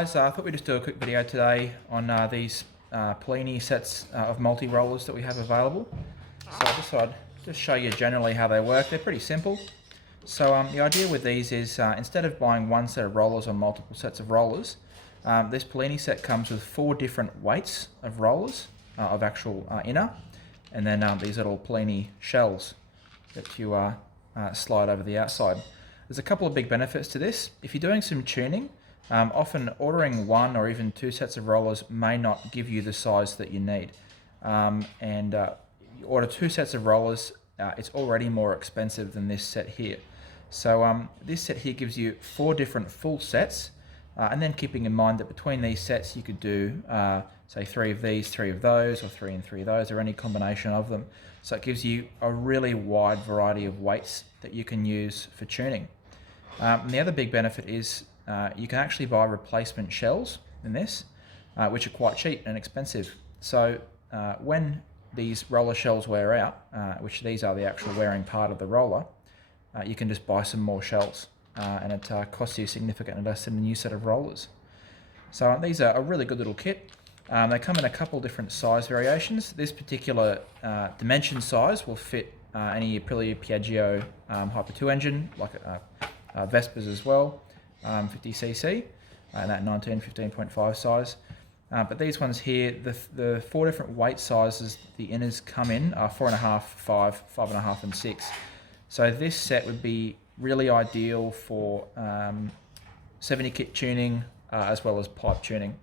Guys, I thought we'd just do a quick video today on these Polini sets of multi-rollers that we have available. So I just thought I'd just show you generally how they work. They're pretty simple. So the idea with these is instead of buying one set of rollers or multiple sets of rollers, this Polini set comes with 4 different weights of rollers of actual inner, and then these little Polini shells that you slide over the outside. There's a couple of big benefits to this. If you're doing some tuning, often ordering 1 or even 2 sets of rollers may not give you the size that you need. You order 2 sets of rollers, it's already more expensive than this set here. So this set here gives you 4 different full sets, and then keeping in mind that between these sets you could do say 3 of these, 3 of those, or 3 and 3 of those, or any combination of them. So it gives you a really wide variety of weights that you can use for tuning. And the other big benefit is you can actually buy replacement shells in this, which are quite cheap and expensive. So when these roller shells wear out, which these are the actual wearing part of the roller, you can just buy some more shells, and it costs you significantly less than a new set of rollers. So these are a really good little kit. They come in a couple different size variations. This particular dimension size will fit any Aprilia Piaggio Hyper 2 engine, like Vespas as well, 50cc, and that 15.5 size. But these ones here, the 4 different weight sizes the inners come in are 4.5, 5, 5.5, and 6. So this set would be really ideal for 70 kit tuning as well as pipe tuning.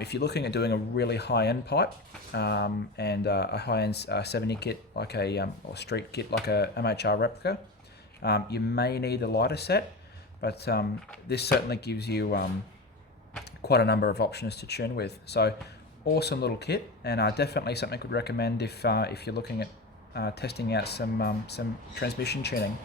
If you're looking at doing a really high-end pipe and a high-end 70 kit like or street kit like a MHR replica, you may need a lighter set, but this certainly gives you quite a number of options to tune with. So awesome little kit, and definitely something I could recommend if you're looking at testing out some transmission tuning.